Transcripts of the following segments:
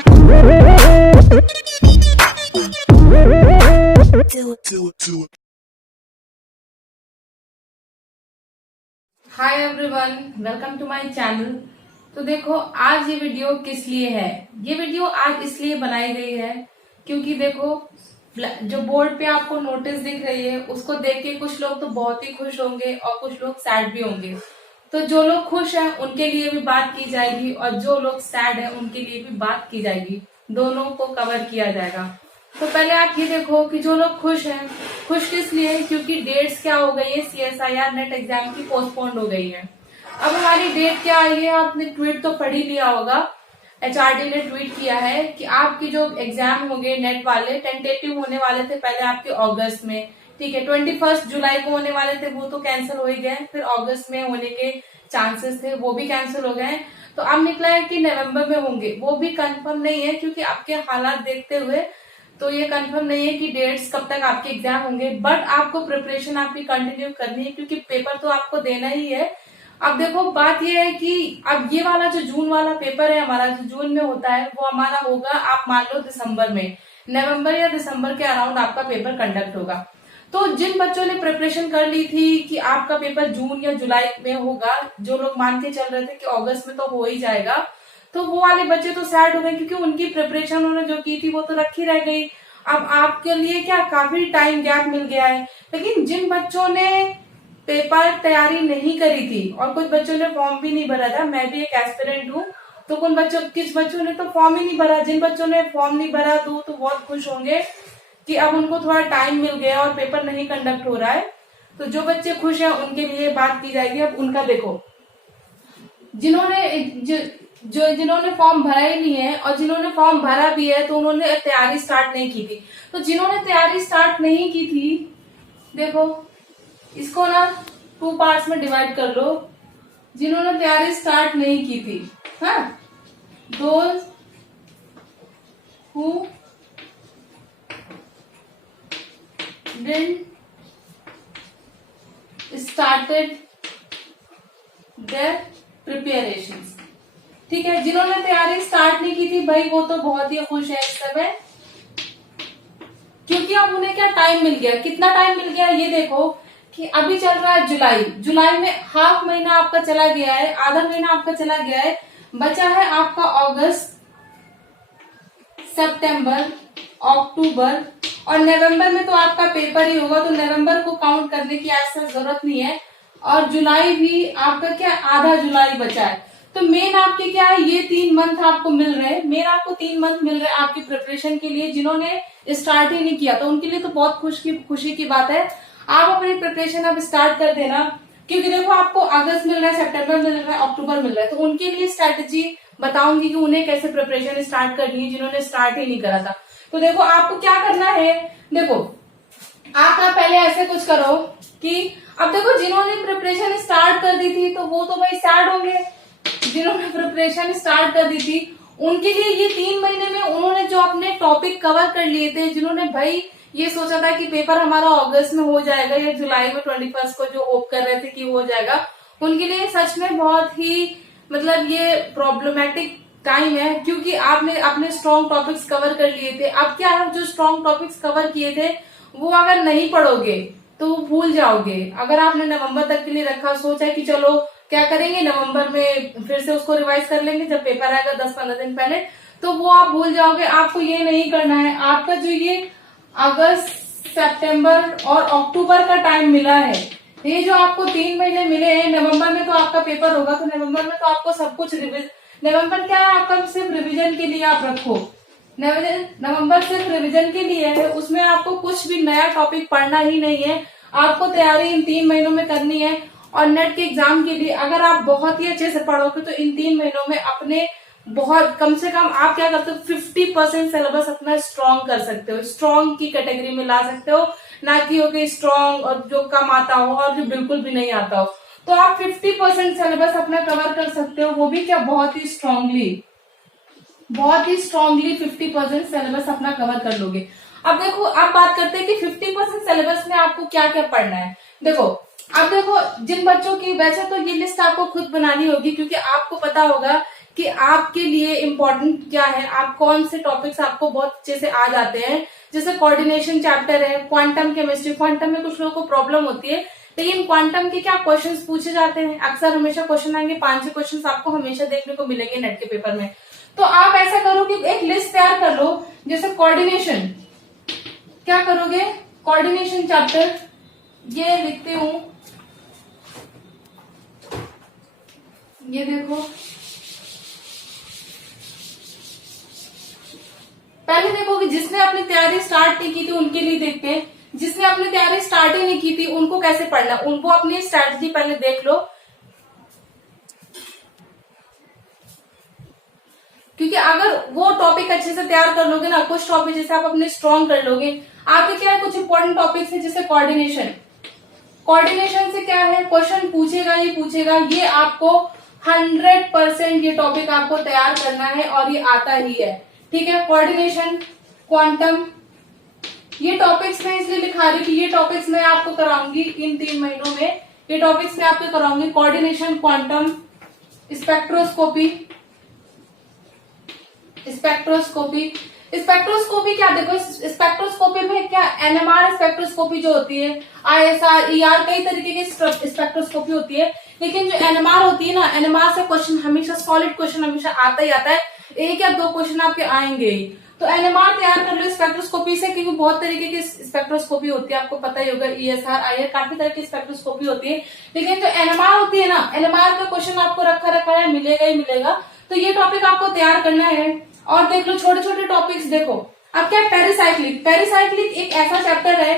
Hi everyone, welcome to my channel. तो देखो आज ये वीडियो किस लिए है। ये वीडियो आज इसलिए बनाई गई है क्योंकि देखो जो बोर्ड पे आपको नोटिस दिख रही है उसको देख के कुछ लोग तो बहुत ही खुश होंगे और कुछ लोग सैड भी होंगे। तो जो लोग खुश हैं उनके लिए भी बात की जाएगी और जो लोग सैड हैं उनके लिए भी बात की जाएगी, दोनों को कवर किया जाएगा। तो पहले आप ये देखो कि जो लोग खुश हैं, खुश किस लिए, क्योंकि डेट्स क्या हो गई है, CSIR नेट एग्जाम की पोस्टपोन्ड हो गई है। अब हमारी डेट क्या आई है, आपने ट्वीट तो पढ़ ही लिया होगा। HRD ने ट्वीट किया है कि आपके जो एग्जाम होंगे नेट वाले टेंटेटिव होने वाले थे पहले आपके अगस्त में, ठीक है, 21 जुलाई को होने वाले थे, वो तो कैंसिल हो ही गए। फिर अगस्त में होने के चांसेस थे, वो भी कैंसिल हो गए। तो अब निकला है कि नवंबर में होंगे, वो भी कंफर्म नहीं है क्योंकि आपके हालात देखते हुए तो ये कंफर्म नहीं है कि डेट्स कब तक आपके एग्जाम होंगे। बट आपको प्रिपरेशन आपकी कंटिन्यू करनी है क्योंकि पेपर तो आपको देना ही है। अब देखो बात ये है कि अब ये वाला जो जून वाला पेपर है हमारा, जो जून में होता है, वो हमारा होगा, आप मान लो दिसंबर में, नवंबर या दिसंबर के अराउंड आपका पेपर कंडक्ट होगा। तो जिन बच्चों ने प्रिपरेशन कर ली थी कि आपका पेपर जून या जुलाई में होगा, जो लोग मान के चल रहे थे कि अगस्त में तो हो ही जाएगा, तो वो वाले बच्चे तो सैड हो गए क्योंकि उनकी प्रिपरेशन उन्होंने जो की थी वो तो रखी रह गई। अब आपके लिए क्या काफी टाइम गैप मिल गया है। लेकिन जिन बच्चों ने पेपर तैयारी नहीं करी थी और कुछ बच्चों ने फॉर्म भी नहीं भरा था, मैं भी एक एस्पिरेंट हूँ, तो किस बच्चों ने तो फॉर्म ही नहीं भरा। जिन बच्चों ने फॉर्म नहीं भरा तो बहुत खुश होंगे कि अब उनको थोड़ा टाइम मिल गया और पेपर नहीं कंडक्ट हो रहा है। तो जो बच्चे खुश हैं उनके लिए बात की जाएगी। अब उनका देखो, जिन्होंने फॉर्म भरा ही नहीं है और जिन्होंने फॉर्म भरा भी है तो उन्होंने तैयारी स्टार्ट नहीं की थी। तो जिन्होंने तैयारी स्टार्ट नहीं की थी, देखो इसको ना 2 पार्ट्स में डिवाइड कर लो। जिन्होंने तैयारी स्टार्ट नहीं की थी, हाँ, those who didn't started their preparations, ठीक है। जिन्होंने तैयारी स्टार्ट नहीं की थी भाई वो तो बहुत ही खुश है इस समय, क्योंकि अब उन्हें क्या टाइम मिल गया। कितना टाइम मिल गया ये देखो कि अभी चल रहा है जुलाई में हाफ महीना आपका चला गया है, आधा महीना आपका चला गया है, बचा है आपका अगस्त, सितंबर, अक्टूबर और नवंबर में तो आपका पेपर ही होगा, तो नवंबर को काउंट करने की ऐसा जरूरत नहीं है। और जुलाई भी आपका क्या, आधा जुलाई बचा है। तो मेन आपके क्या है, ये 3 मंथ आपको मिल रहे हैं, मेन आपको 3 मंथ मिल रहे हैं आपकी प्रिपरेशन के लिए। जिन्होंने स्टार्ट ही नहीं किया तो उनके लिए तो बहुत खुशी की बात है। आप अपनी प्रिपरेशन अब स्टार्ट कर देना, क्योंकि देखो आपको अगस्त मिल रहा है, सितंबर मिल रहा है, अक्टूबर मिल रहा है, तो उनके लिए स्ट्रेटेजी बताऊंगी कि उन्हें कैसे प्रिपरेशन स्टार्ट करनी है जिन्होंने स्टार्ट ही नहीं करा था। तो देखो आपको क्या करना है, देखो आप ना पहले ऐसे कुछ करो कि अब देखो जिन्होंने प्रिपरेशन स्टार्ट कर दी थी तो वो तो भाई सैड होंगे। जिन्होंने प्रिपरेशन स्टार्ट कर दी थी उनके लिए ये 3 महीने में उन्होंने जो अपने टॉपिक कवर कर लिए थे, जिन्होंने भाई ये सोचा था कि पेपर हमारा अगस्त में हो जाएगा या जुलाई में 21 को जो होप कर रहे थे कि हो जाएगा, उनके लिए सच में बहुत ही मतलब ये प्रॉब्लमेटिक टाइम है, क्योंकि आपने अपने स्ट्रॉन्ग टॉपिक्स कवर कर लिए थे। अब क्या है, जो स्ट्रॉन्ग टॉपिक्स कवर किए थे वो अगर नहीं पढ़ोगे तो भूल जाओगे। अगर आपने नवंबर तक के लिए रखा, सोचा कि चलो क्या करेंगे नवंबर में फिर से उसको रिवाइज कर लेंगे जब पेपर आएगा 10-15 दिन पहले, तो वो आप भूल जाओगे। आपको ये नहीं करना है। आपका जो ये अगस्त, सितंबर और अक्टूबर का टाइम मिला है, ये जो आपको 3 महीने मिले हैं, नवंबर में तो आपका पेपर होगा, तो नवंबर में तो आपको सब कुछ नवंबर क्या है आपका सिर्फ रिविजन के लिए आप रखो। नवंबर सिर्फ रिविजन के लिए है, उसमें आपको कुछ भी नया टॉपिक पढ़ना ही नहीं है। आपको तैयारी इन 3 महीनों में करनी है। और नेट के एग्जाम के लिए अगर आप बहुत ही अच्छे से पढ़ोगे तो इन 3 महीनों में अपने बहुत कम से कम आप क्या करते हो, 50% सिलेबस अपना स्ट्रॉन्ग कर सकते हो, स्ट्रॉन्ग की कैटेगरी में ला सकते हो, ना कि हो कि स्ट्रॉन्ग और जो कम आता हो और जो बिल्कुल भी नहीं आता हो। तो आप 50% सिलेबस अपना कवर कर सकते हो, वो भी क्या बहुत ही स्ट्रांगली 50% सिलेबस अपना कवर कर लोगे। अब देखो अब बात करते हैं कि 50% सिलेबस में आपको क्या क्या पढ़ना है। देखो अब देखो जिन बच्चों की, वैसे तो ये लिस्ट आपको खुद बनानी होगी क्योंकि आपको पता होगा कि आपके लिए इम्पोर्टेंट क्या है, आप कौन से टॉपिक्स आपको बहुत अच्छे से आ जाते हैं। जैसे कोऑर्डिनेशन चैप्टर है, क्वांटम केमिस्ट्री, क्वांटम में कुछ लोगों को प्रॉब्लम होती है, लेकिन क्वांटम के क्या क्वेश्चंस पूछे जाते हैं, अक्सर हमेशा क्वेश्चन आएंगे, 5-6 क्वेश्चंस आपको हमेशा देखने को मिलेंगे नेट के पेपर में। तो आप ऐसा करो कि एक लिस्ट तैयार कर लो। जैसे कोऑर्डिनेशन, क्या करोगे, कोऑर्डिनेशन चैप्टर, ये लिखती हूं, ये देखो, पहले देखो कि जिसने अपनी तैयारी स्टार्ट नहीं की थी उनके लिए देखते हैं, जिसने अपनी तैयारी स्टार्ट ही नहीं की थी उनको कैसे पढ़ना, उनको अपनी स्ट्रैटेजी पहले देख लो। क्योंकि अगर वो टॉपिक अच्छे से तैयार कर लोगे ना, कुछ टॉपिक जैसे आप अपने स्ट्रॉन्ग कर लोगे, आपके क्या है कुछ इंपॉर्टेंट टॉपिक्स है जैसे कोऑर्डिनेशन, कोऑर्डिनेशन से क्या है क्वेश्चन पूछेगा ही पूछेगा, ये आपको 100% ये टॉपिक आपको तैयार करना है और ये आता ही है, ठीक है। कोऑर्डिनेशन, क्वांटम, ये टॉपिक्स मैं इसलिए लिखा रही हूँ कि ये टॉपिक्स मैं आपको कराऊंगी इन 3 महीनों में, ये टॉपिक्स मैं आपको कराऊंगी, coordination, quantum, spectroscopy, spectroscopy, spectroscopy क्या देखो, स्पेक्ट्रोस्कोपी में क्या एनएमआर स्पेक्ट्रोस्कोपी जो होती है, आईएसआर, ईआर, कई तरीके की स्पेक्ट्रोस्कोपी होती है, लेकिन जो एनएमआर होती है ना, एनएमआर से क्वेश्चन हमेशा सॉलिड क्वेश्चन हमेशा आता ही आता है, 1 या 2 क्वेश्चन आपके आएंगे ही। तो एनएमआर तैयार कर लो स्पेक्ट्रोस्कोपी से, क्योंकि बहुत तरीके की स्पेक्ट्रोस्कोपी होती है, आपको पता ही होगा, ईएसआर, आईआर, काफी तरह की स्पेक्ट्रोस्कोपी होती है, लेकिन जो एनएमआर होती है ना, एनएमआर का क्वेश्चन आपको रखा है, मिलेगा ही मिलेगा। तो ये टॉपिक आपको तैयार करना है। और देख लो छोटे छोटे टॉपिक्स देखो, अब क्या पेरिसाइक्लिक, पेरिसाइक्लिक एक ऐसा चैप्टर है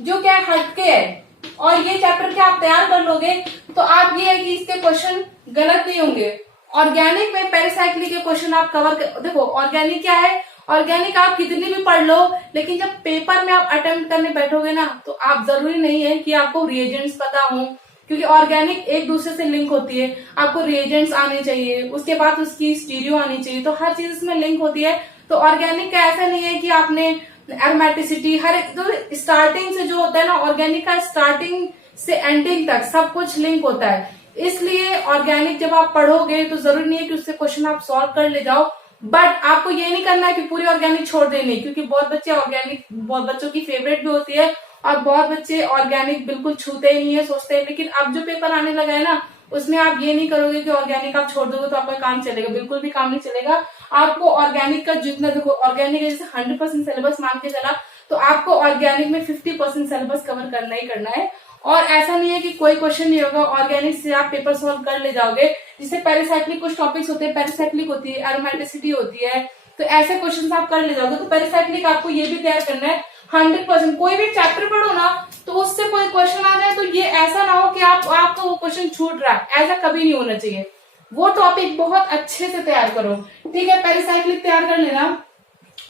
जो क्या हटके है, और ये चैप्टर क्या आप तैयार कर लोगे तो आप ये है कि इसके क्वेश्चन गलत नहीं होंगे। ऑर्गेनिक में पेरिसाइक्लिक के क्वेश्चन आप कवर कर, देखो ऑर्गेनिक क्या है, ऑर्गेनिक आप कितनी भी पढ़ लो, लेकिन जब पेपर में आप अटेम्प्ट करने बैठोगे ना, तो आप जरूरी नहीं है कि आपको रिएजेंट्स पता हो, क्योंकि ऑर्गेनिक एक दूसरे से लिंक होती है, आपको रिएजेंट्स आने चाहिए, उसके बाद उसकी स्टीरियो आनी चाहिए, तो हर चीज इसमें लिंक होती है। तो ऑर्गेनिक का ऐसा नहीं है कि आपने एरोमेटिसिटी, हर एक तो स्टार्टिंग से जो होता है ना, ऑर्गेनिक का स्टार्टिंग से एंडिंग तक सब कुछ लिंक होता है, इसलिए ऑर्गेनिक जब आप पढ़ोगे तो जरूरी नहीं है कि उससे क्वेश्चन आप सॉल्व कर ले जाओ, बट आपको ये नहीं करना है कि पूरी ऑर्गेनिक छोड़ देनी, क्योंकि बहुत बच्चे ऑर्गेनिक, बहुत बच्चों की फेवरेट भी होती है, और बहुत बच्चे ऑर्गेनिक बिल्कुल छूते ही नहीं है, सोचते हैं। लेकिन अब जो पेपर आने लगा है ना, उसमें आप ये नहीं करोगे कि ऑर्गेनिक आप छोड़ दोगे तो आपका काम चलेगा, बिल्कुल भी काम नहीं चलेगा। आपको ऑर्गेनिक का जितना, देखो ऑर्गेनिक जैसे 100% सिलेबस मान के चला, तो आपको ऑर्गेनिक में 50% सिलेबस कवर करना ही करना है। और ऐसा नहीं है कि कोई क्वेश्चन नहीं होगा, ऑर्गेनिक से आप पेपर सॉल्व कर ले जाओगे। जिससे पेरिसाइक्लिक कुछ टॉपिक्स होते हैं, पेरिसाइक्लिक होती है, एरोमेटिसिटी होती है, तो ऐसे क्वेश्चन आप कर ले जाओगे। तो पेरिसाइक्लिक आपको ये भी तैयार करना है 100%। कोई भी चैप्टर पढ़ो ना, तो उससे कोई क्वेश्चन आ जाए तो ये ऐसा ना हो कि आपको वो क्वेश्चन छूट रहा है, ऐसा कभी नहीं होना चाहिए। वो टॉपिक बहुत अच्छे से तैयार करो, ठीक है। पेरिसाइक्लिक तैयार कर लेना,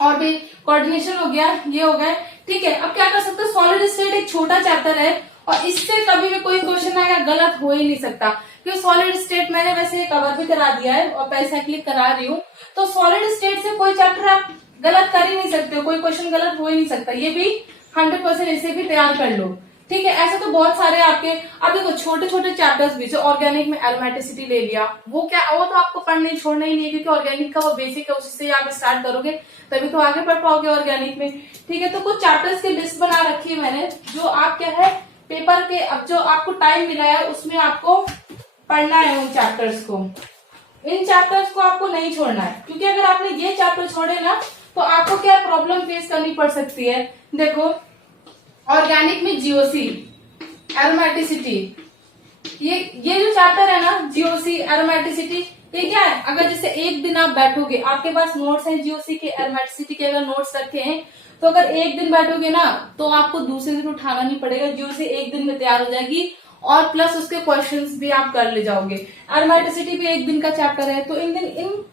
और भी कोऑर्डिनेशन हो गया, ये हो गया, ठीक है। अब क्या कर सकते हो, सॉलिड स्टेट एक छोटा चैप्टर है, और इससे कभी भी कोई क्वेश्चन आएगा गलत हो ही नहीं सकता, क्योंकि सॉलिड स्टेट मैंने वैसे कवर भी करा दिया है और पेरिसाइक्लिक करा रही हूँ, तो सॉलिड स्टेट से कोई चैप्टर आप गलत कर ही नहीं सकते हो, कोई क्वेश्चन गलत हो ही नहीं सकता। ये भी 100% इसे भी तैयार कर लो, ठीक है। ऐसे तो बहुत सारे आपके, अब देखो छोटे छोटे चैप्टर्स भी, जो ऑर्गेनिक में एरोमेटिसिटी ले लिया, वो क्या, वो तो आपको पढ़ने छोड़ना ही नहीं है, क्योंकि ऑर्गेनिक का वो बेसिक है, उसी से आप स्टार्ट करोगे तभी तो आगे पढ़ पाओगे ऑर्गेनिक में, ठीक है। तो कुछ चैप्टर्स की लिस्ट बना रखी है मैंने, जो आप क्या है पेपर के, अब जो आपको टाइम मिला है उसमें आपको पढ़ना है उन चैप्टर्स को, इन चैप्टर्स को आपको नहीं छोड़ना है, क्योंकि अगर आपने ये चैप्टर छोड़े ना तो आपको क्या प्रॉब्लम फेस करनी पड़ सकती है। देखो ऑर्गेनिक में जीओसी, एरोमेटिसिटी, ये जो चैप्टर है ना, जीओसी, एरोमेटिसिटी, ये क्या है, अगर जैसे एक दिन आप बैठोगे, आपके पास नोट्स हैं जीओसी के, एरोमेटिसिटी के अगर नोट्स रखे हैं, तो अगर एक दिन बैठोगे ना तो आपको दूसरे दिन उठाना नहीं पड़ेगा, जीओसी एक दिन में तैयार हो जाएगी, और प्लस उसके क्वेश्चंस भी आप कर ले जाओगे। एरोमेटिसिटी भी एक दिन का चैप्टर है, तो इन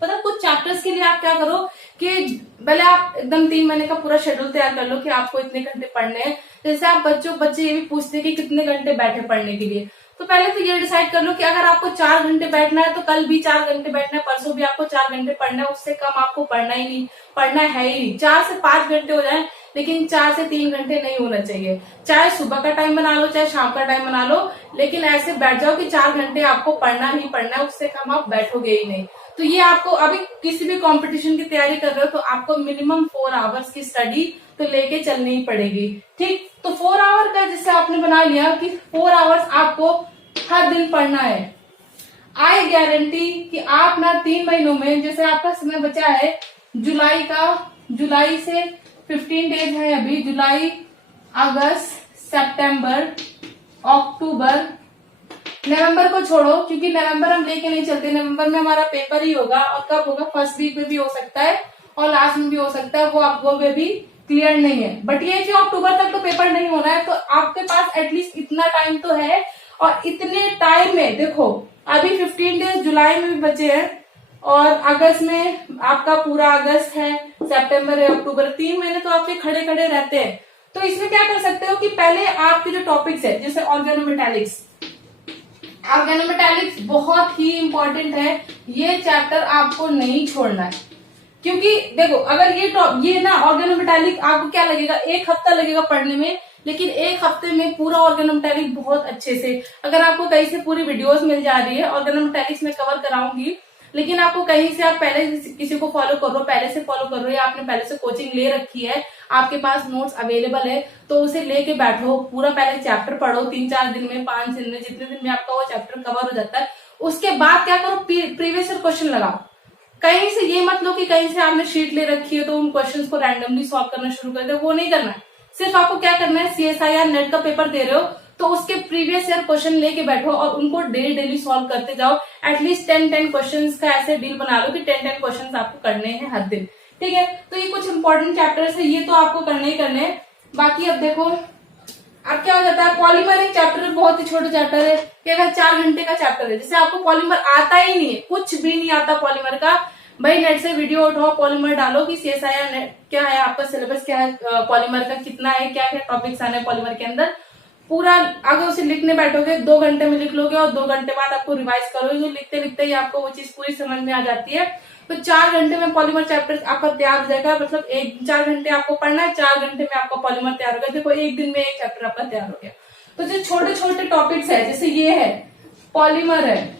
मतलब कुछ चैप्टर्स के लिए आप क्या करो कि पहले आप एकदम 3 महीने का पूरा शेड्यूल तैयार कर लो कि आपको इतने घंटे पढ़ने हैं। जैसे आप बच्चे ये भी पूछते हैं कि कितने घंटे बैठे पढ़ने के लिए, तो पहले तो ये डिसाइड कर लो कि अगर आपको 4 घंटे बैठना है तो कल भी 4 घंटे बैठना है, परसों भी आपको 4 घंटे पढ़ना है, उससे कम आपको पढ़ना है ही नहीं। 4 से 5 घंटे हो जाए, लेकिन 4 से 3 घंटे नहीं होना चाहिए। चाहे सुबह का टाइम बना लो, चाहे शाम का टाइम बना लो, लेकिन ऐसे बैठ जाओ कि 4 घंटे आपको पढ़ना ही पढ़ना है, उससे कम आप बैठोगे ही नहीं। तो ये आपको अभी किसी भी कंपटीशन की तैयारी कर रहे हो तो आपको मिनिमम 4 आवर्स की स्टडी तो लेके चलनी ही पड़ेगी। ठीक, तो 4 आवर का जैसे आपने बना लिया कि 4 आवर्स आपको हर दिन पढ़ना है। आई गारंटी कि आप ना 3 महीनों में, जैसे आपका समय बचा है जुलाई से 15 डेज है अभी, जुलाई, अगस्त, सितंबर, अक्टूबर, नवंबर को छोड़ो क्योंकि नवंबर हम लेके नहीं चलते, नवंबर में हमारा पेपर ही होगा और कब होगा, फर्स्ट वीक में भी हो सकता है और लास्ट में भी हो सकता है, वो भी क्लियर नहीं है। बट ये कि अक्टूबर तक तो पेपर नहीं होना है, तो आपके पास एटलीस्ट इतना टाइम तो है। और इतने टाइम में देखो अभी 15 डेज जुलाई में भी बचे हैं और अगस्त में आपका पूरा अगस्त है, सितंबर है, अक्टूबर, 3 महीने तो आपके खड़े खड़े रहते हैं। तो इसमें क्या कर सकते हो कि पहले आपके जो टॉपिक्स है जैसे ऑर्गेनोमेटालिक्स बहुत ही इंपॉर्टेंट है, ये चैप्टर आपको नहीं छोड़ना है। क्योंकि देखो अगर ये ना ऑर्गेनोमेटालिक आपको क्या लगेगा, 1 हफ्ता लगेगा पढ़ने में, लेकिन 1 हफ्ते में पूरा ऑर्गेनोमेटालिक बहुत अच्छे से, अगर आपको कहीं से पूरी वीडियोस मिल जा रही है, ऑर्गेनोमेटालिक्स में कवर कराऊंगी, लेकिन आपको कहीं से आप पहले किसी को फॉलो कर रहे हो, पहले से फॉलो कर रहे हो या आपने पहले से कोचिंग ले रखी है, आपके पास नोट्स अवेलेबल है, तो उसे लेके बैठो, पूरा पहले चैप्टर पढ़ो 3-4 दिन में, 5 दिन में, जितने दिन में आपका वो चैप्टर कवर हो जाता है। उसके बाद क्या करो, प्रीवियस ईयर क्वेश्चन लगाओ। कहीं से ये मत लो कि कहीं से आपने शीट ले रखी है तो उन क्वेश्चंस को रैंडमली सॉल्व करना शुरू कर दे, वो नहीं करना है। सिर्फ आपको क्या करना है, CSIR नेट का पेपर दे रहे हो तो उसके प्रीवियस ईयर क्वेश्चन लेके बैठो और उनको डेली सॉल्व करते जाओ। एटलीस्ट 10 क्वेश्चंस का ऐसे डील बना लो कि 10 क्वेश्चंस आपको करने हैं हर दिन। ठीक है, तो ये कुछ इंपॉर्टेंट चैप्टर्स है, ये तो आपको करने ही करने हैं। बाकी अब देखो अब क्या हो जाता है, पॉलीमर एक चैप्टर बहुत ही छोटा चैप्टर है, केवल 4 घंटे का चैप्टर है। जैसे आपको पॉलीमर आता ही नहीं है, कुछ भी नहीं आता पॉलीमर का, भाई नेट से वीडियो उठाओ, पॉलीमर डालो कि CSIR नेट क्या है, आपका सिलेबस क्या है, पॉलीमर का कितना है, क्या क्या टॉपिक्स आने पॉलीमर के अंदर, पूरा अगर उसे लिखने बैठोगे 2 घंटे में लिख लोगे और 2 घंटे बाद आपको रिवाइज करोगे, तो लिखते लिखते ही आपको वो चीज पूरी समझ में आ जाती है। तो 4 घंटे में पॉलीमर चैप्टर आपका तैयार हो जाएगा। मतलब 4 घंटे आपको पढ़ना है, 4 घंटे में आपका पॉलीमर तैयार हो गया। देखो 1 दिन में एक चैप्टर आपका तैयार हो गया। तो जो छोटे छोटे टॉपिक्स है, जैसे ये है पॉलीमर है,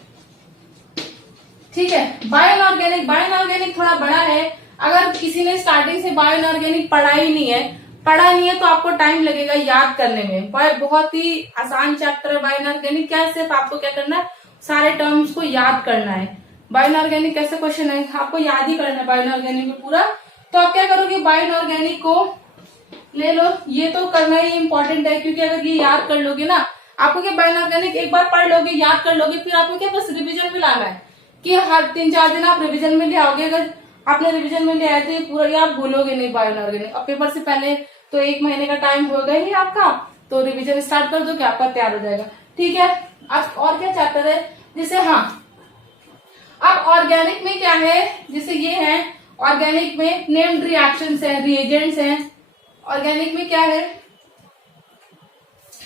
ठीक है, बायोइनऑर्गेनिक थोड़ा बड़ा है। अगर किसी ने स्टार्टिंग से बायोइनऑर्गेनिक पढ़ा नहीं है तो आपको टाइम लगेगा याद करने में। बहुत ही आसान चैप्टर है बायोइनऑर्गेनिक। क्या है, सिर्फ आपको क्या करना है, सारे टर्म्स को याद करना है। बायोइनऑर्गेनिक कैसे क्वेश्चन है, आपको याद ही करना है बायोइनऑर्गेनिक में पूरा। तो आप क्या करोगे, बायोइनऑर्गेनिक को ले लो, ये तो करना ही इंपॉर्टेंट है, क्योंकि अगर ये याद कर लोगे ना, आपको क्या बायोइनऑर्गेनिक एक बार पढ़ लोगे, याद कर लोगे, फिर आपको क्या बस रिविजन में लाना है कि हर 3-4 दिन आप रिविजन में ले आओगे। अगर आपने रिविजन में ले आए तो पूरा ये आप भूलोगे नहीं बायोइनऑर्गेनिक। अब पेपर से पहले तो 1 महीने का टाइम होगा ही आपका, तो रिविजन स्टार्ट कर दो कि आपका तैयार हो जाएगा। ठीक है, अब और क्या चैप्टर है, जैसे अब ऑर्गेनिक में क्या है, जैसे ये है ऑर्गेनिक में नेम्ड रिएक्शंस है, रिएजेंट्स हैं। ऑर्गेनिक में क्या है,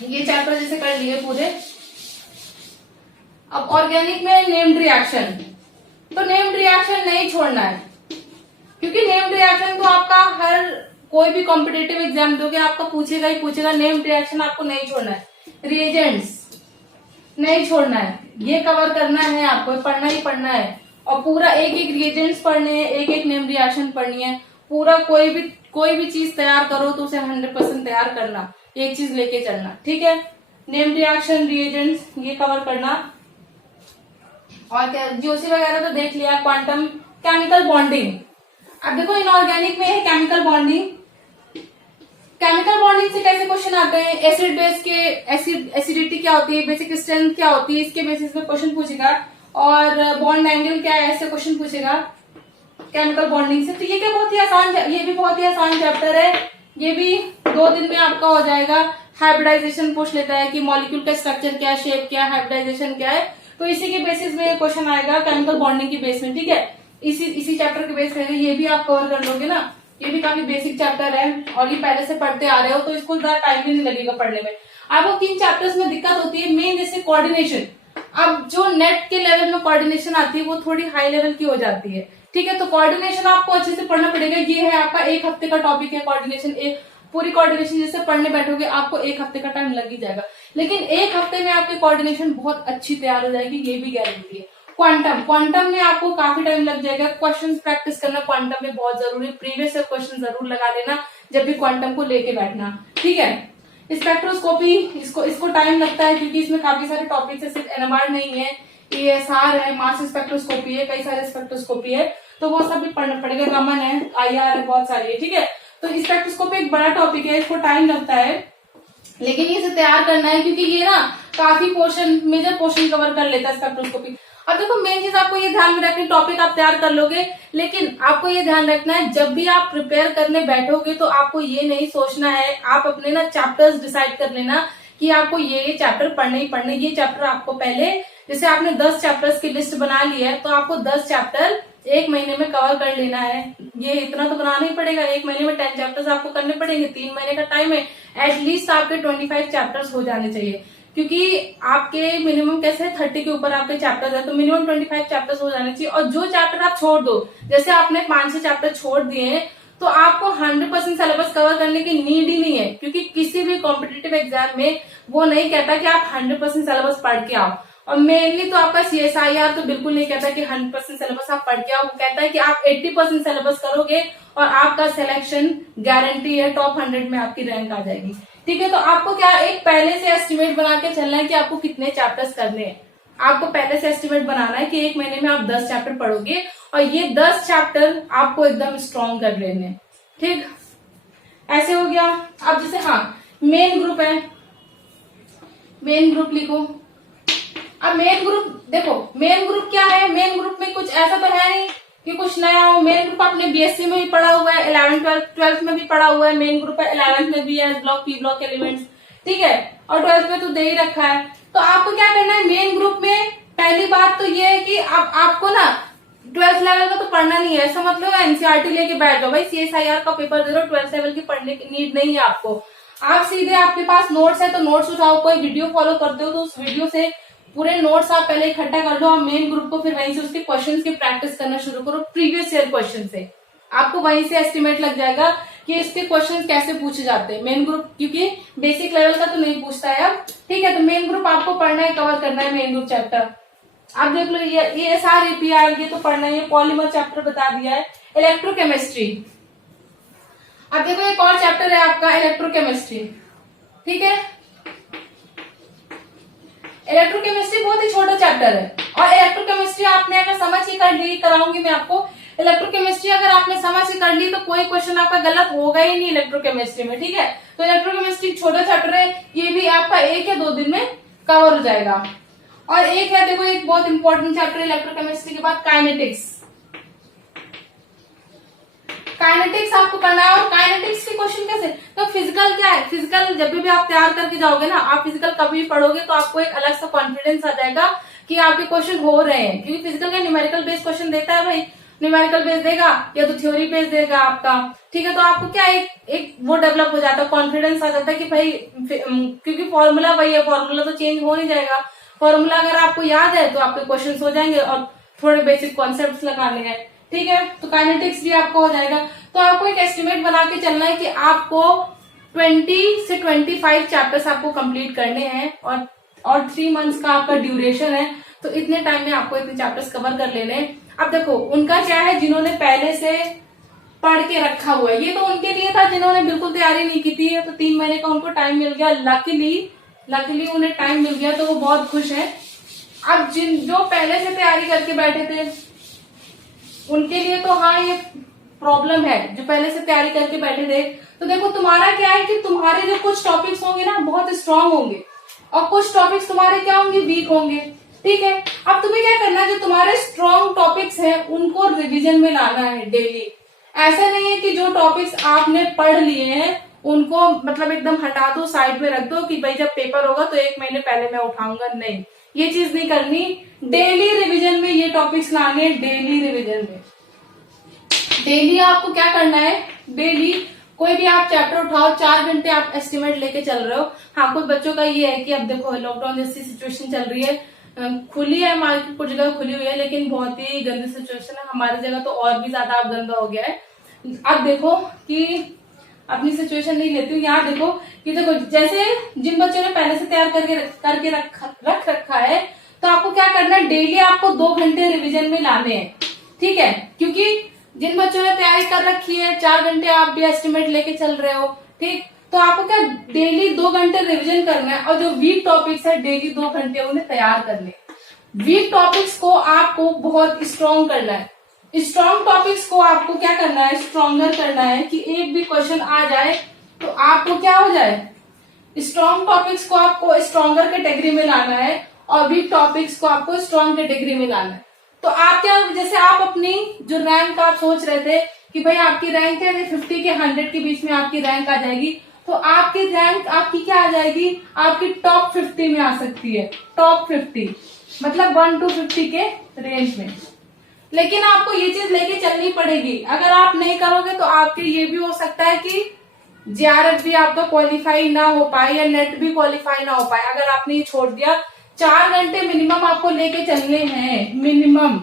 ये चैप्टर जैसे कर लिए पूरे। अब ऑर्गेनिक में नेम्ड रिएक्शन, तो नेम्ड रिएक्शन नहीं छोड़ना है, क्योंकि नेम्ड रिएक्शन तो आपका हर कोई भी कॉम्पिटेटिव एग्जाम दोगे आपका पूछेगा ही पूछेगा। नेम्ड रिएक्शन आपको नहीं छोड़ना है, रिएजेंट्स नहीं छोड़ना है, ये कवर करना है, आपको पढ़ना ही पढ़ना है। और पूरा एक रिएजेंट्स पढ़ने हैं, एक नेम रिएक्शन पढ़नी है। पूरा कोई भी चीज तैयार करो तो उसे 100% तैयार करना, एक चीज लेके चलना। ठीक है, नेम रिएक्शन, रिएजेंट्स ये कवर करना। और क्या, जीओसी वगैरह तो देख लिया। क्वांटम केमिकल बॉन्डिंग, अब देखो इनऑर्गेनिक में है केमिकल बॉन्डिंग। केमिकल बॉन्डिंग से कैसे क्वेश्चन आते हैं, एसिड बेस के एसिडिटी क्या होती है, बेसिक स्ट्रेंथ क्या होती है, इसके बेसिस पे क्वेश्चन पूछेगा। और बॉन्ड एंगल क्या है, ऐसे क्वेश्चन पूछेगा केमिकल बॉन्डिंग से। तो ये क्या बहुत ही आसान, ये भी बहुत ही आसान चैप्टर है, ये भी 2 दिन में आपका हो जाएगा। हाइब्रिडाइजेशन पूछ लेता है कि मॉलिक्यूल का स्ट्रक्चर क्या, शेप क्या, हाइब्रिडाइजेशन क्या है, तो इसी के बेसिस में क्वेश्चन आएगा केमिकल बॉन्डिंग के बेस में। ठीक है, इसी चैप्टर के बेस पे ये भी आप कवर कर लोगे ना। ये भी काफी बेसिक चैप्टर है और ये पहले से पढ़ते आ रहे हो तो इसको ज्यादा टाइम भी नहीं लगेगा पढ़ने में। आपको किन चैप्टर्स में दिक्कत होती है, मेन जैसे कोऑर्डिनेशन। अब जो नेट के लेवल में कोऑर्डिनेशन आती है वो थोड़ी हाई लेवल की हो जाती है। ठीक है, तो कोऑर्डिनेशन आपको अच्छे से पढ़ना पड़ेगा। ये है आपका 1 हफ्ते का टॉपिक है कोऑर्डिनेशन। पूरी कोऑर्डिनेशन जैसे पढ़ने बैठोगे आपको 1 हफ्ते का टाइम लग ही जाएगा, लेकिन 1 हफ्ते में आपकी कोऑर्डिनेशन बहुत अच्छी तैयार हो जाएगी, ये भी गारंटी है। क्वांटम, क्वांटम में आपको काफी टाइम लग जाएगा। क्वेश्चंस प्रैक्टिस करना क्वांटम में बहुत जरूरी, प्रीवियस ईयर क्वेश्चन जरूर लगा लेना जब भी क्वांटम को लेके बैठना, ठीक है। स्पेक्ट्रोस्कोपी, इसको टाइम लगता है क्योंकि इसमें काफी सारे टॉपिक्स है, सिर्फ एनएमआर नहीं है, ईएसआर है, मास स्पेक्ट्रोस्कोपी है, कई सारे स्पेक्ट्रोस्कोपी है, तो वो सब भी पढ़ना पड़ेगा, रमन है, आईआर है, बहुत सारी है, ठीक है। तो स्पेक्ट्रोस्कोपी एक बड़ा टॉपिक है, इसको टाइम लगता है, लेकिन इसे तैयार करना है क्योंकि ये ना काफी पोर्शन, मेजर पोर्शन कवर कर लेता है स्पेक्ट्रोस्कोपी। अब देखो मेन चीज आपको ये ध्यान में रखनी, टॉपिक आप तैयार कर लोगे, लेकिन आपको ये ध्यान रखना है जब भी आप प्रिपेयर करने बैठोगे तो आपको ये नहीं सोचना है, आप अपने ना चैप्टर्स डिसाइड कर लेना कि आपको ये चैप्टर पढ़ने ही पढ़ने। ये चैप्टर आपको पहले, जैसे आपने 10 चैप्टर्स की लिस्ट बना ली है तो आपको 10 चैप्टर एक महीने में कवर कर लेना है। ये इतना तो बनाना ही पड़ेगा, एक महीने में 10 चैप्टर्स आपको करने पड़ेंगे, 3 महीने का टाइम है, एटलीस्ट आपके 25 चैप्टर्स हो जाने चाहिए, क्योंकि आपके मिनिमम कैसे 30 के ऊपर आपके चैप्टर्स है, तो मिनिमम 25 चैप्टर्स हो जाने चाहिए। और जो चैप्टर आप छोड़ दो, जैसे आपने 5-6 चैप्टर छोड़ दिए हैं, तो आपको 100% सिलेबस कवर करने की नीड ही नहीं है, क्योंकि किसी भी कॉम्पिटिटिव एग्जाम में वो नहीं कहता कि आप 100% सिलेबस पढ़ के आओ। और मेनली तो आपका सीएसआईआर तो बिल्कुल नहीं कहता कि 100% सिलेबस आप पढ़ के आओ, वो कहता है कि आप 80% सिलेबस करोगे और आपका सिलेक्शन गारंटी है, टॉप 100 में आपकी रैंक आ जाएगी, ठीक है। तो आपको क्या एक पहले से एस्टिमेट बना के चलना है कि आपको कितने चैप्टर्स करने हैं। आपको पहले से एस्टिमेट बनाना है कि एक महीने में आप 10 चैप्टर पढ़ोगे और ये 10 चैप्टर आपको एकदम स्ट्रॉन्ग कर लेने, ठीक। ऐसे हो गया। अब जैसे हाँ मेन ग्रुप है, मेन ग्रुप लिखो। अब मेन ग्रुप देखो, मेन ग्रुप क्या है, मेन ग्रुप में कुछ ऐसा तो है नहीं कि कुछ नया हो। मेन ग्रुप आपने बीएससी में भी पढ़ा हुआ है, 11th 12th में भी पढ़ा हुआ है, मेन ग्रुप है, 11th में भी है, ब्लॉक पी ब्लॉक एलिमेंट्स, ठीक है, और 12th में तो दे ही रखा है। तो आपको क्या करना है मेन ग्रुप में, पहली बात तो ये है कि आपको ना 12th लेवल का तो पढ़ना नहीं है, ऐसा मतलब एनसीईआरटी लेके बैठ जाओ भाई, सीएसआईआर का पेपर दे रहे हो, 12th लेवल की पढ़ने की नीड नहीं है आपको। आप सीधे, आपके पास नोट्स है तो नोट्स उठाओ, कोई वीडियो फॉलो करते हो तो उस वीडियो से पूरे नोट्स आप पहले इकट्ठा कर लो, आप मेन ग्रुप को फिर वहीं से उसके क्वेश्चंस की प्रैक्टिस करना शुरू करो, प्रीवियस ईयर क्वेश्चन से। आपको वहीं से एस्टिमेट लग जाएगा कि इसके क्वेश्चंस कैसे पूछे जाते हैं मेन ग्रुप, क्योंकि बेसिक लेवल का तो नहीं पूछता है अब, ठीक है। तो मेन ग्रुप आपको पढ़ना है, कवर करना है मेन ग्रुप चैप्टर। आप देख लो ये सारे एपीआर ये तो पढ़ना है, पॉलीमर चैप्टर बता दिया है, इलेक्ट्रोकेमिस्ट्री। अब देखो एक और चैप्टर है आपका इलेक्ट्रोकेमिस्ट्री, ठीक है। इलेक्ट्रोकेमिस्ट्री बहुत ही छोटा चैप्टर है, और इलेक्ट्रोकेमिस्ट्री आपने अगर समझ ही कर ली, कराऊंगी मैं आपको, इलेक्ट्रोकेमिस्ट्री अगर आपने समझ ही कर ली तो कोई क्वेश्चन आपका गलत होगा ही नहीं इलेक्ट्रोकेमिस्ट्री में, ठीक है। तो इलेक्ट्रोकेमिस्ट्री छोटा चैप्टर है, ये भी आपका 1 या 2 दिन में कवर हो जाएगा। और एक है देखो, एक बहुत इंपॉर्टेंट चैप्टर इलेक्ट्रोकेमिस्ट्री के बाद काइनेटिक्स। काइनेटिक्स आपको करना है, और काइनेटिक्स के क्वेश्चन कैसे, तो फिजिकल क्या है, फिजिकल जब भी आप तैयार करके जाओगे ना, आप फिजिकल कभी भी पढ़ोगे तो आपको एक अलग सा कॉन्फिडेंस आ जाएगा कि आपके क्वेश्चन हो रहे हैं, क्योंकि फिजिकल का न्यूमेरिकल बेस्ड क्वेश्चन देता है भाई, न्यूमेरिकल बेस देगा या तो थ्योरी बेस देगा आपका, ठीक है। तो आपको क्या एक वो डेवलप हो जाता है, कॉन्फिडेंस आ जाता है कि भाई क्योंकि फॉर्मूला वही है, फॉर्मूला तो चेंज हो नहीं जाएगा, फॉर्मूला अगर आपको याद है तो आपके क्वेश्चन हो जाएंगे, और थोड़े बेसिक कॉन्सेप्ट लगाने हैं, ठीक है। तो काइनेटिक्स भी आपको हो जाएगा। तो आपको एक एस्टिमेट बना के चलना है कि आपको 20 से 25 चैप्टर्स आपको कंप्लीट करने हैं, और 3 मंथ्स का आपका ड्यूरेशन है, तो इतने टाइम में आपको इतने चैप्टर्स कवर कर लेने हैं। अब देखो उनका क्या है, जिन्होंने पहले से पढ़ के रखा हुआ है, ये तो उनके लिए था जिन्होंने बिल्कुल तैयारी नहीं की थी, तो 3 महीने का उनको टाइम मिल गया, लकीली उन्हें टाइम मिल गया, तो वो बहुत खुश है। अब जो पहले से तैयारी करके बैठे थे उनके लिए तो हाँ ये प्रॉब्लम है, जो पहले से तैयारी करके बैठे थे। तो देखो तुम्हारा क्या है कि तुम्हारे जो कुछ टॉपिक्स होंगे ना बहुत स्ट्रांग होंगे, और कुछ टॉपिक्स तुम्हारे क्या होंगे, वीक होंगे, ठीक है। अब तुम्हें क्या करना है, जो तुम्हारे स्ट्रांग टॉपिक्स हैं उनको रिवीजन में लाना है डेली। ऐसा नहीं है कि जो टॉपिक्स आपने पढ़ लिए हैं उनको मतलब एकदम हटा दो, साइड में रख दो कि भाई जब पेपर होगा तो 1 महीने पहले मैं उठाऊंगा, नहीं, ये चीज नहीं करनी। डेली रिवीजन में ये टॉपिक्स लाने, डेली रिवीजन में। डेली आपको क्या करना है, डेली कोई भी आप चैप्टर उठाओ, 4 घंटे आप एस्टिमेट लेके चल रहे हो। हाँ कुछ बच्चों का ये है कि अब देखो लॉकडाउन जैसी सिचुएशन चल रही है, खुली है मार्केट, कुछ जगह खुली हुई है, लेकिन बहुत ही गंदी सिचुएशन है, हमारी जगह तो और भी ज्यादा अब गंदा हो गया है। अब देखो कि अपनी सिचुएशन नहीं लेती हूँ, यहाँ देखो कि देखो जैसे जिन बच्चों ने पहले से तैयार करके रख रखा है, तो आपको क्या करना है, डेली आपको 2 घंटे रिविजन में लाने हैं, ठीक है। क्योंकि जिन बच्चों ने तैयारी कर रखी है 4 घंटे आप भी एस्टिमेट लेके चल रहे हो, ठीक, तो आपको क्या डेली 2 घंटे रिविजन करना है, और जो वीक टॉपिक्स है डेली 2 घंटे उन्हें तैयार करने। वीक टॉपिक्स को आपको बहुत स्ट्रॉन्ग करना है। स्ट्रॉन्ग टॉपिक्स को आपको क्या करना है, स्ट्रॉन्गर करना है, कि एक भी क्वेश्चन आ जाए तो आपको क्या हो जाए, स्ट्रॉन्ग टॉपिक्स को आपको स्ट्रॉन्गर कैटेगरी में लाना है और वीक टॉपिक्स को आपको स्ट्रॉन्ग कैटेगरी में लाना है। तो आप क्या, जैसे आप अपनी जो रैंक आप सोच रहे थे कि भाई आपकी रैंक है 50 के 100 के बीच में आपकी रैंक आ जाएगी, तो आपकी रैंक आपकी क्या आ जाएगी, आपकी टॉप 50 में आ सकती है। टॉप 50 मतलब 1 to 50 के रेंज में। लेकिन आपको ये चीज लेके चलनी पड़ेगी। अगर आप नहीं करोगे तो आपके ये भी हो सकता है कि JRF भी आपका क्वालिफाई ना हो पाए या नेट भी क्वालिफाई ना हो पाए, अगर आपने ये छोड़ दिया। 4 घंटे मिनिमम आपको लेके चलने हैं, मिनिमम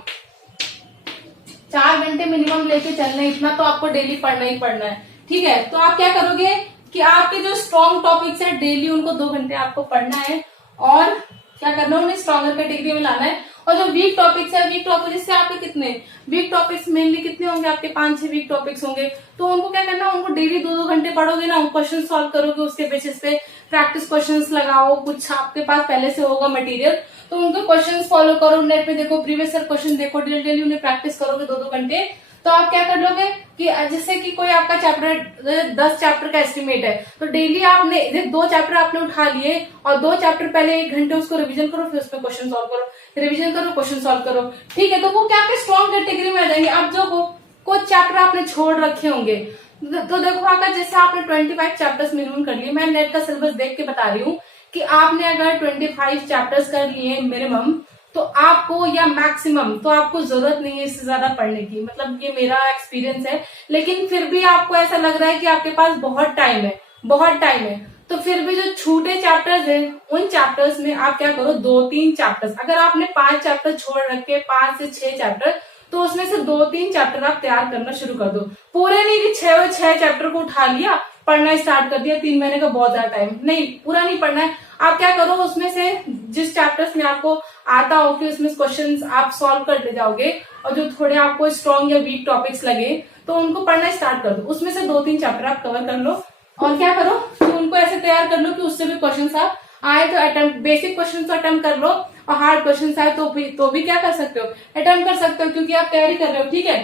4 घंटे मिनिमम लेके चलने, इतना तो आपको डेली पढ़ना ही पढ़ना है, ठीक है। तो आप क्या करोगे कि आपके जो स्ट्रॉन्ग टॉपिक्स है डेली उनको 2 घंटे आपको पढ़ना है और क्या करना है, उन्हें स्ट्रॉन्गर कैटेगरी में लाना है। और जो वीक टॉपिक्स है, वीक टॉपिक्स से आपके कितने वीक टॉपिक्स मेनली कितने होंगे, आपके 5-6 वीक टॉपिक्स होंगे। तो उनको क्या करना है, उनको डेली 2-2 घंटे पढ़ोगे ना, क्वेश्चन सॉल्व करोगे, उसके बेसिस पे प्रैक्टिस क्वेश्चंस लगाओ, कुछ आपके पास पहले से होगा मटेरियल, तो उनको क्वेश्चंस फॉलो करो, नेट पे देखो, प्रीवियस ईयर क्वेश्चन देखो, डेली उन्हें प्रैक्टिस करोगे 2-2 घंटे। तो आप क्या कर लोगे कि जैसे कि कोई आपका चैप्टर 10 चैप्टर का एस्टिमेट है, तो डेली आपने 2 चैप्टर आपने उठा लिए और 2 चैप्टर पहले 1 घंटे उसको रिवीजन करो, फिर उसमें क्वेश्चन सॉल्व करो, रिवीजन करो, क्वेश्चन सॉल्व करो, ठीक है। तो वो क्या आपके स्ट्रॉन्ग कैटेगरी में आ जाएंगे। अब जो कुछ चैप्टर आपने छोड़ रखे होंगे, तो देखो अगर जैसे आपने 25 चैप्टर्स मिनिमम कर लिए, मैं नेट का सिलेबस देख के बता रही हूँ कि आपने अगर 25 चैप्टर्स कर लिए मिनिमम, तो आपको या मैक्सिमम, तो आपको जरूरत नहीं है इससे ज्यादा पढ़ने की, मतलब ये मेरा एक्सपीरियंस है। लेकिन फिर भी आपको ऐसा लग रहा है कि आपके पास बहुत टाइम है, बहुत टाइम है, तो फिर भी जो छूटे चैप्टर्स हैं उन चैप्टर्स में आप क्या करो, 2-3 चैप्टर्स, अगर आपने 5 चैप्टर छोड़ रखे, 5 से 6 चैप्टर, तो उसमें से 2-3 चैप्टर आप तैयार करना शुरू कर दो। पूरे नहीं कि 6 चैप्टर को उठा लिया, पढ़ना स्टार्ट कर दिया, 3 महीने का बहुत ज्यादा टाइम नहीं, पूरा नहीं पढ़ना है। आप क्या करो, उसमें से जिस चैप्टर्स में आपको आता हो कि उसमें क्वेश्चंस आप सॉल्व कर ले जाओगे, और जो थोड़े आपको स्ट्रॉन्ग या वीक टॉपिक्स लगे तो उनको पढ़ना स्टार्ट कर दो, उसमें से 2-3 चैप्टर आप कवर कर लो। और क्या करो कि उनको ऐसे तैयार कर लो कि उससे भी क्वेश्चन आप आए तो अटेम्प्ट, बेसिक क्वेश्चन तो अटेम्प्ट कर लो, और हार्ड क्वेश्चन आए तो भी क्या कर सकते हो, अटेम्प्ट कर सकते हो, क्योंकि आप तैयारी कर रहे हो, ठीक है।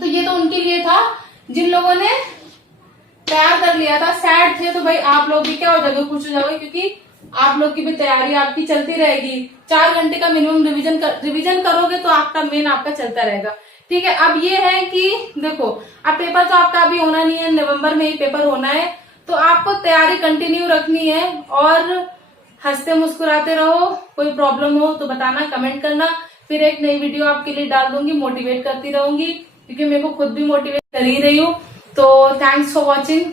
तो ये तो उनके लिए था जिन लोगों ने तैयार कर लिया था, सैड थे, तो भाई आप लोग भी क्या हो जाओगे, खुश हो जाओगे, क्योंकि आप लोग की भी तैयारी आपकी चलती रहेगी। 4 घंटे का मिनिमम रिवीजन करोगे तो आपका मेन आपका चलता रहेगा, ठीक है। अब ये है कि देखो, अब पेपर तो आपका अभी होना नहीं है, नवंबर में ही पेपर होना है, तो आपको तैयारी कंटिन्यू रखनी है और हंसते मुस्कुराते रहो। कोई प्रॉब्लम हो तो बताना, कमेंट करना, फिर एक नई वीडियो आपके लिए डाल दूंगी, मोटिवेट करती रहूंगी, क्योंकि मेरे को खुद भी मोटिवेट कर ही रही हूँ। तो थैंक्स फॉर वॉचिंग।